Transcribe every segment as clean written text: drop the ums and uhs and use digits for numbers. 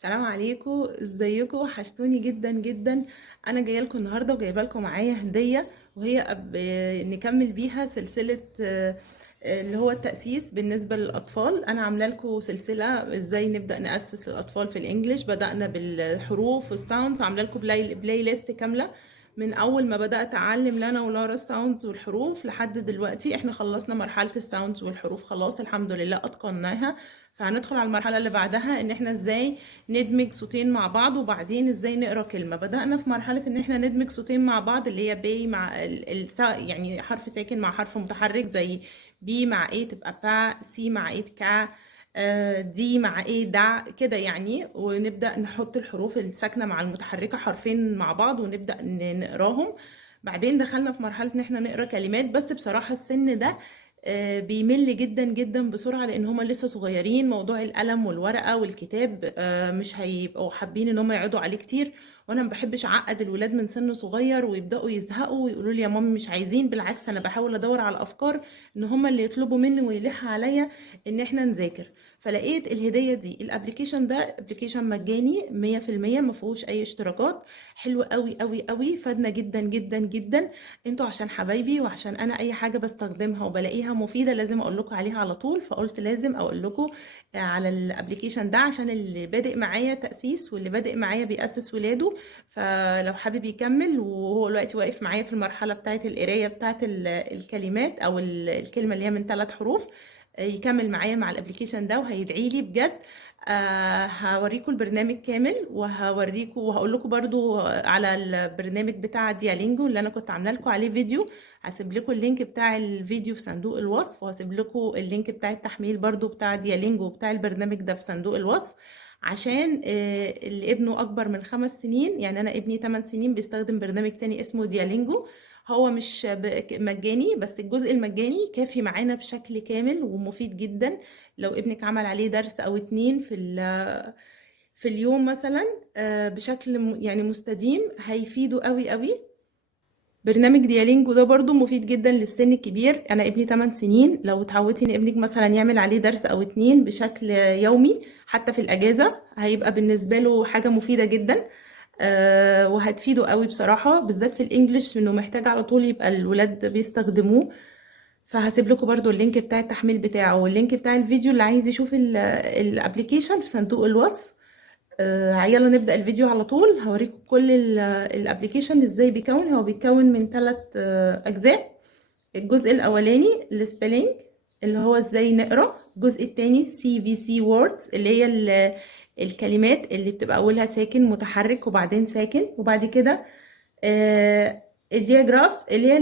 السلام عليكم، ازيكم؟ وحشتوني جدا جدا. انا جايه لكم النهارده وجايبه لكم معايا هديه، وهي نكمل بيها سلسله اللي هو التأسيس بالنسبه للاطفال. انا عامله لكم سلسله ازاي نبدا نأسس الاطفال في الانجليش. بدأنا بالحروف والساوندز، عامله لكم بلاي ليست كامله من اول ما بدأت اعلم لانا ولارا الساوندز والحروف لحد دلوقتي. احنا خلصنا مرحله الساوندز والحروف خلاص الحمد لله، اتقناها. فهندخل على المرحله اللي بعدها، ان احنا ازاي ندمج صوتين مع بعض، وبعدين ازاي نقرا كلمه. بدأنا في مرحله ان احنا ندمج صوتين مع بعض، اللي هي بي مع يعني حرف ساكن مع حرف متحرك، زي بي مع ايه تبقى با، سي مع ايه كا، دي مع ايه دع كده يعني. ونبدأ نحط الحروف الساكنه مع المتحركه حرفين مع بعض ونبدأ نقراهم. بعدين دخلنا في مرحله ان احنا نقرا كلمات. بس بصراحه السن ده بيمل جدا جدا بسرعة، لان هما لسه صغيرين. موضوع القلم والورقة والكتاب مش هيبقوا حابين ان هما يقعدوا عليه كتير. وانا ما بحبش اعقد الولاد من سن صغير ويبداوا يزهقوا ويقولوا لي يا مامي مش عايزين. بالعكس، انا بحاول ادور على افكار ان هما اللي يطلبوا مني ويلح عليا ان احنا نذاكر. فلقيت الهدية دي، الابليكيشن ده ابليكيشن مجاني 100%، ما فيهوش اي اشتراكات. حلو قوي قوي قوي، فادنا جدا جدا جدا. انتوا عشان حبايبي، وعشان انا اي حاجه بستخدمها وبلاقيها مفيده لازم اقول لكم عليها على طول. فقلت لازم اقول لكم على الابليكيشن ده، عشان اللي بادئ معايا تاسيس واللي بادئ معايا بياسس ولاده. فلو حابب يكمل وهو دلوقتي واقف معايا في المرحله بتاعه القرايه بتاعه الكلمات، او الكلمه اللي هي من 3 حروف، يكمل معايا مع الابليكيشن ده وهيدعي لي بجد. هوريكم البرنامج كامل، وهوريكم وهقول لكم برضو على البرنامج بتاع ديالينجو اللي انا كنت عامله لكم عليه فيديو. هسيب لكم اللينك بتاع الفيديو في صندوق الوصف، وهسيب لكم اللينك بتاع التحميل برضو بتاع ديالينجو وبتاع البرنامج ده في صندوق الوصف. عشان اللي ابنه اكبر من 5 سنين، يعني انا ابني 8 سنين بيستخدم برنامج تاني اسمه ديالينجو. هو مش مجاني، بس الجزء المجاني كافي معانا بشكل كامل ومفيد جدا. لو ابنك عمل عليه درس او 2 في اليوم مثلا بشكل يعني مستديم، هيفيده قوي قوي. برنامج ديالينجو ده برضو مفيد جدا للسن الكبير. انا ابني 8 سنين، لو اتعودتي ان ابنك مثلا يعمل عليه درس او 2 بشكل يومي حتى في الاجازة، هيبقى بالنسبة له حاجة مفيدة جدا. وهتفيده قوي بصراحة، بالذات في الانجليش، انه محتاج على طول يبقى الولاد بيستخدموه. فهسيب لكم برضو اللينك بتاع التحميل بتاعه واللينك بتاع الفيديو اللي عايز يشوف الابليكيشن في صندوق الوصف. يلا نبدأ الفيديو على طول. هوريكم كل الابليكيشن ازاي بيكون. هو بيتكون من 3 اجزاء. الجزء الاولاني السبيلنج، اللي هو ازاي نقرا. الجزء التاني سي في سي ووردز، اللي هي الكلمات اللي بتبقى اولها ساكن متحرك وبعدين ساكن. وبعد كده الدياجرافز، اللي هي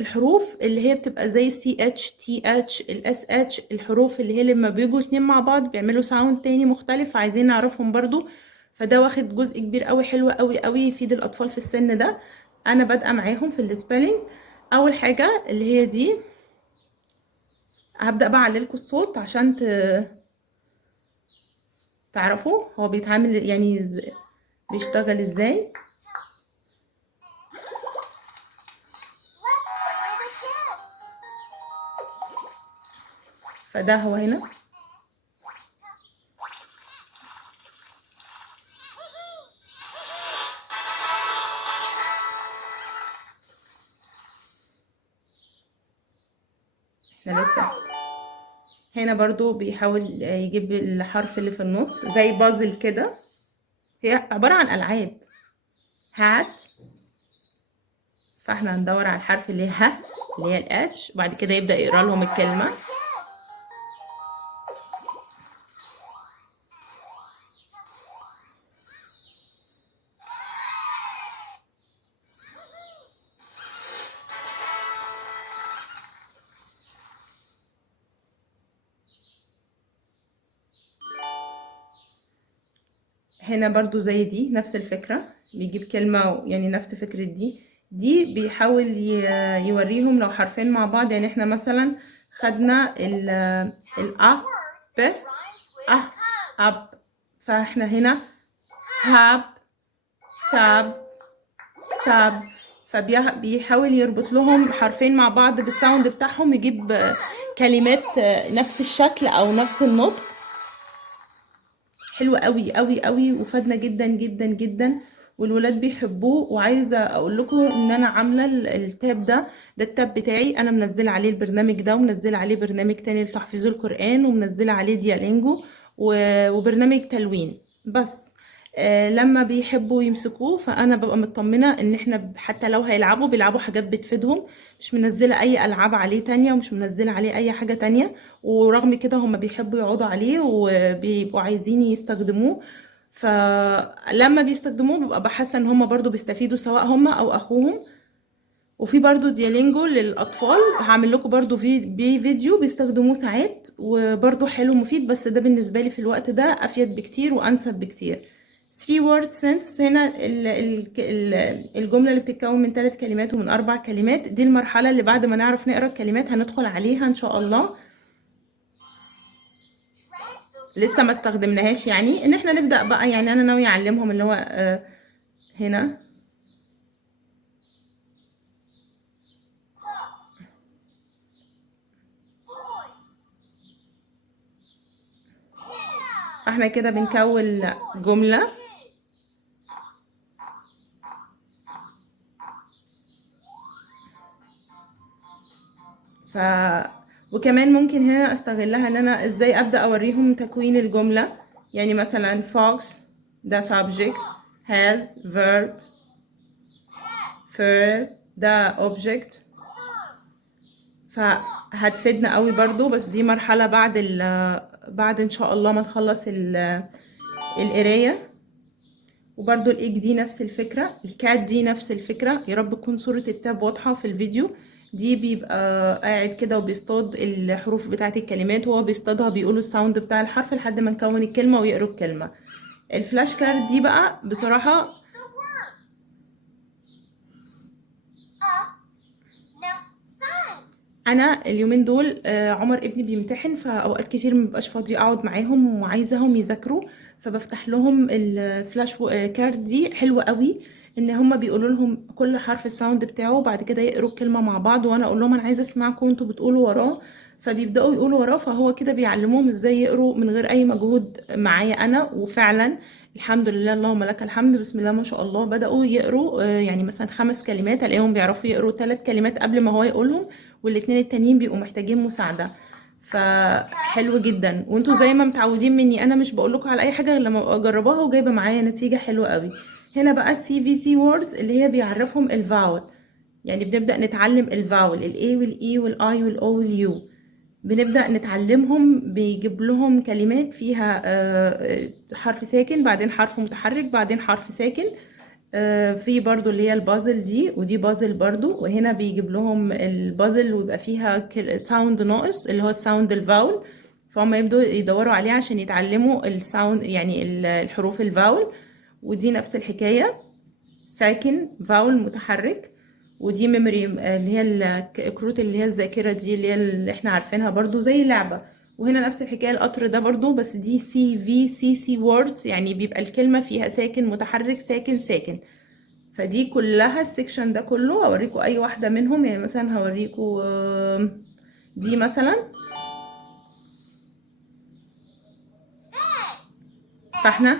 الحروف اللي هي بتبقى زي السي اتش تي اتش الاس اتش، الحروف اللي هي لما بيجوا 2 مع بعض بيعملوا ساوند تاني مختلف، عايزين نعرفهم برضو. فده واخد جزء كبير قوي، حلو قوي قوي، يفيد الاطفال في السن ده. انا بادئه معاهم في السبيلنج. اول حاجه اللي هي دي، هبدا بقى اعللكوا الصوت عشان تعرفوا هو بيتعامل يعني بيشتغل ازاي. فده هو هنا. احنا لسه هنا برضو بيحاول يجيب الحرف اللي في النص زي بازل كده. هي عبارة عن ألعاب. هات. فاحنا هندور على الحرف اللي هي ه، اللي هي الاتش، وبعد كده يبدأ يقرا لهم الكلمة. هنا برضو زي دي نفس الفكرة، بيجيب كلمة يعني نفس فكرة دي بيحاول يوريهم لو حرفين مع بعض. يعني احنا مثلا خدنا الأ ب أ أب، فاحنا هنا هاب تاب ساب. فبيحاول يربط لهم حرفين مع بعض بالساوند بتاعهم، يجيب كلمات نفس الشكل او نفس النطق. حلو قوي قوي قوي وفادنا جدا جدا جدا، والولاد بيحبوه. وعايزه اقول لكم ان انا عامله التاب ده التاب بتاعي، انا منزله عليه البرنامج ده، ومنزله عليه برنامج تاني لتحفيظ القرآن، ومنزله عليه ديالينجو وبرنامج تلوين. بس لما بيحبوا يمسكوه فانا ببقى مطمنه ان احنا حتى لو هيلعبوا بيلعبوا حاجات بتفيدهم. مش منزله اي العاب عليه تانية، ومش منزله عليه اي حاجه تانية، ورغم كده هم بيحبوا يقعدوا عليه وبيبقوا عايزين يستخدموه. فلما بيستخدموه ببقى بحس ان هم برضو بيستفيدوا، سواء هم او اخوهم. وفي برضو ديالينجو للاطفال، هعمل لكم برضو فيديو بيستخدموه ساعات، وبرضو حلو مفيد، بس ده بالنسبه لي في الوقت ده افيد بكتير وانسب بكتير. 3 word sentence، هنا الجمله اللي بتتكون من 3 كلمات ومن 4 كلمات، دي المرحله اللي بعد ما نعرف نقرا الكلمات هندخل عليها ان شاء الله. لسه ما استخدمناهاش، يعني ان احنا نبدا بقى، يعني انا ناويه اعلمهم اللي هو هنا احنا كده بنكون جملة. ف وكمان ممكن هنا استغلها ان انا ازاي ابدا اوريهم تكوين الجملة. يعني مثلا fox ده subject، has verb، fur ده object. فهتفيدنا قوي برضو، بس دي مرحلة بعد ان شاء الله ما نخلص القراية. وبرضو الايج دي نفس الفكرة، الكات دي نفس الفكرة. يا رب تكون صورة التاب واضحة في الفيديو. دي بيبقى قاعد كده وبيصطاد الحروف بتاعت الكلمات، وهو بيصطادها بيقولوا الساوند بتاع الحرف لحد ما نكون الكلمة ويقروا الكلمة. الفلاش كارد دي بقى بصراحة انا اليومين دول عمر ابني بيمتحن، فاوقات كتير مبقاش فاضيه اقعد معاهم وعايزاهم يذاكروا، فبفتح لهم الفلاش كارد دي. حلوه قوي ان هما بيقولوا لهم كل حرف الساوند بتاعه، وبعد كده يقروا الكلمه مع بعض، وانا اقول لهم انا عايزه اسمعكم وانتوا بتقولوا وراه، فبيبداوا يقولوا وراه. فهو كده بيعلموهم ازاي يقروا من غير اي مجهود معايا انا. وفعلا الحمد لله، اللهم لك الحمد، بسم الله ما شاء الله، بداوا يقروا يعني مثلا 5 كلمات الاقيهم بيعرفوا يقروا 3 كلمات قبل ما هو يقولهم، والاتنين التانيين بيبقوا محتاجين مساعدة. فحلو جدا. وانتوا زي ما متعودين مني، انا مش بقول لكم على اي حاجة غير لما ابقى اجربها وجايبة معايا نتيجة حلوة قوي. هنا بقى السي في سي ووردز اللي هي بيعرفهم الفاول، يعني بنبدأ نتعلم الفاول، الاي والاي والاي والاو واليو، بنبدأ نتعلمهم. بيجيب لهم كلمات فيها حرف ساكن، بعدين حرف متحرك، بعدين حرف ساكن. في برضو اللي هي البازل دي، ودي بازل برضو. وهنا بيجيب لهم البازل ويبقى فيها ساوند ناقص اللي هو الساوند الفاول، فهم يبدوا يدوروا عليه عشان يتعلموا الساوند، يعني الحروف الفاول. ودي نفس الحكاية، ساكن فاول متحرك. ودي ميموري اللي هي الكروت اللي هي الذاكرة دي، اللي هي اللي احنا عارفينها برضو زي لعبة. وهنا نفس الحكاية القطر ده برضو، بس دي سي في سي سي ووردز، يعني بيبقى الكلمة فيها ساكن متحرك ساكن ساكن. فدي كلها السكشن ده كله هوريكم اي واحدة منهم. يعني مثلا هوريكم دي مثلا، فاحنا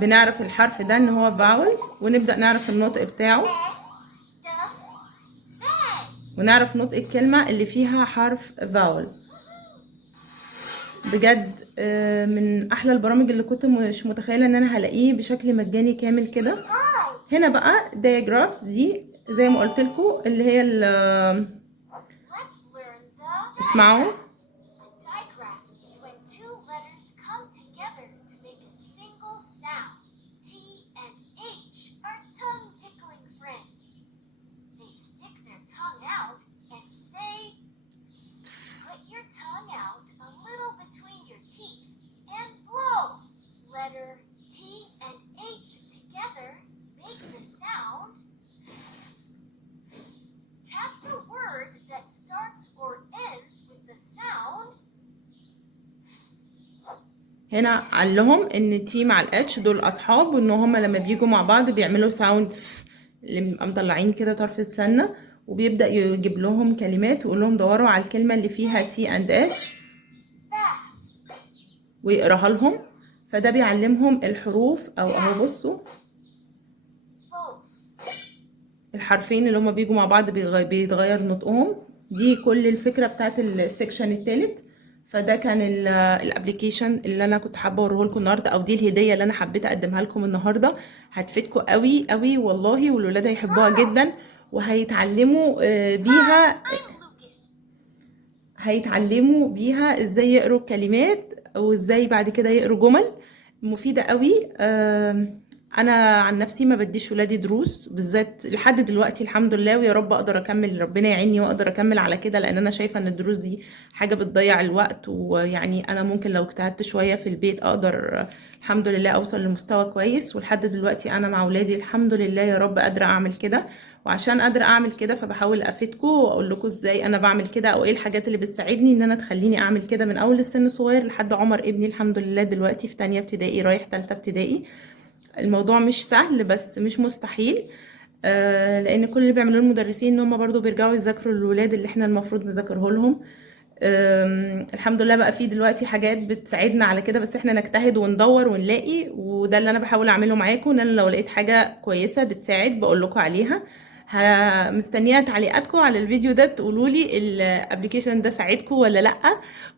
بنعرف الحرف ده ان هو فاول، ونبدأ نعرف النطق بتاعه، ونعرف نطق الكلمة اللي فيها حرف فاول. بجد من احلى البرامج اللي كنت مش متخيلة ان انا هلاقيه بشكل مجاني كامل كده. هنا بقى diagrams دي زي ما قلت لكم اللي هي اسمعوا. هنا قال لهم ان تي مع الاتش دول اصحاب، وان هما لما بيجوا مع بعض بيعملوا ساوند اللي بيبقى مطلعين كده طرف السنه. وبيبدا يجيب لهم كلمات ويقول لهم دوروا على الكلمه اللي فيها تي اند اتش. ويقراها لهم. فده بيعلمهم الحروف، او اهو بصوا الحرفين اللي هما بيجوا مع بعض بيتغير نطقهم. دي كل الفكرة بتاعت السكشن الثالث. فده كان الابليكيشن اللي انا كنت حابه اوريه لكم النهارده، او دي الهديه اللي انا حبيت اقدمها لكم النهارده. هتفيدكم قوي قوي والله، والولاد هيحبوها جدا وهيتعلموا بيها. هيتعلموا بيها ازاي يقروا الكلمات، وازاي بعد كده يقروا جمل مفيدة قوي. انا عن نفسي ما بديش ولادي دروس بالذات لحد دلوقتي الحمد لله، ويا رب اقدر اكمل، ربنا يعيني واقدر اكمل على كده، لان انا شايفة ان الدروس دي حاجة بتضيع الوقت. ويعني انا ممكن لو اجتهدت شوية في البيت اقدر الحمد لله اوصل لمستوى كويس. ولحد دلوقتي انا مع ولادي الحمد لله يا رب قادرة اعمل كده. وعشان قادرة اعمل كده فبحاول افيدكم واقول لكم ازاي انا بعمل كده، او ايه الحاجات اللي بتساعدني ان انا تخليني اعمل كده من اول السن الصغير لحد عمر ابني الحمد لله دلوقتي في تانية ابتدائي رايح تالتة ابتدائي. الموضوع مش سهل بس مش مستحيل. لان كل اللي بيعملوه المدرسين ان هم برضو بيرجعوا يذاكروا الولاد اللي احنا المفروض نذاكره لهم. الحمد لله بقى في دلوقتي حاجات بتساعدنا على كده، بس احنا نجتهد وندور ونلاقي. وده اللي انا بحاول اعمله معاكم، ان انا لو لقيت حاجة كويسة بتساعد بقول لكم عليها. مستنيه تعليقاتكم على الفيديو ده، تقولوا لي الابلكيشن ده ساعدكم ولا لا،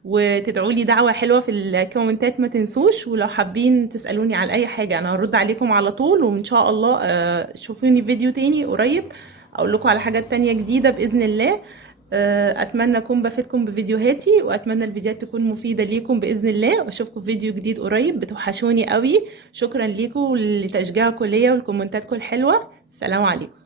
وتدعوا لي دعوه حلوه في الكومنتات ما تنسوش. ولو حابين تسالوني على اي حاجه انا هرد عليكم على طول. وان شاء الله شوفوني فيديو تاني قريب اقول لكم على حاجات تانية جديده باذن الله. اتمنى اكون بفيدكم بفيديوهاتي، واتمنى الفيديوهات تكون مفيده ليكم باذن الله. واشوفكم في فيديو جديد قريب، بتوحشوني قوي. شكرا ليكم لتشجيعكم ليا والكومنتاتكم الحلوه. سلام عليكم.